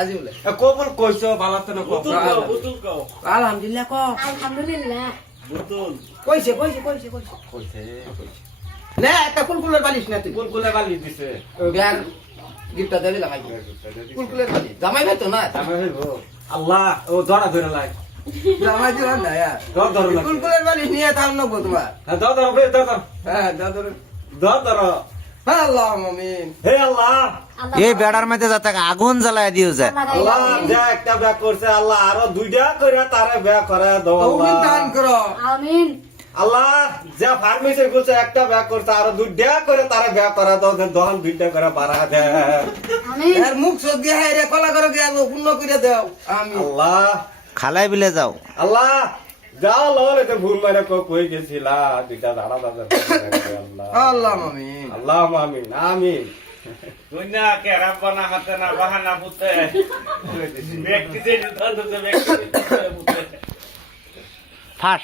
আজি বলে কবল কইছো বালাতে না বুতুল কও আলহামদুলিল্লাহ ক আলহামদুলিল্লাহ বুতুল কইছে কইছে না একটা কুলকুলের বালিশ না তুই কুলকুলে বালি দিছে ব্যাগ গিফটটা দেবে লাগাই কুলকুলের বালিশ জামাই ভাই তো না আমি হইব আল্লাহ ও ধরা ধরে লাই জামাই দিও না यार ধর লাগে কুলকুলের বালিশ নিয়ে তাও নব তোমার হ্যাঁ ধর বে ধর হ্যাঁ দাদর ধর আল্লাহ আমিন হে আল্লাহ এই বেড়ার মধ্যে যাতে আগুন জ্বালায় দিও যায় আল্লাহ যা একটা ব্যাগ করছে আল্লাহ আরো দুইটা করে তারে ব্যাগ করে দাও তৌফিক দান আল্লাহ করো আমিন আল্লাহ যা ফার্মেসি করছে একটা ব্যাগ করছে আরো দুইটা করে তারে ব্যাগ করে দাও দহন দুইটা করে বাড়া দে আমিন এর মুখ চোখ দিয়ে হাইরে কলা করে গিয়া পূর্ণ করে দাও আমি আল্লাহ খালাই বিলে যাও আল্লাহ যাও ললে তো ভুল মারে কই গেছিলা দুইটা দাঁড়া দাঁড়া আল্লাহ আল্লাহ আমিন আল্লাহ আমিন আমিন দুনিয়া কে রাব্বানা হাতে না বাহানা পুতে ব্যক্তি যে ধর ব্যক্তি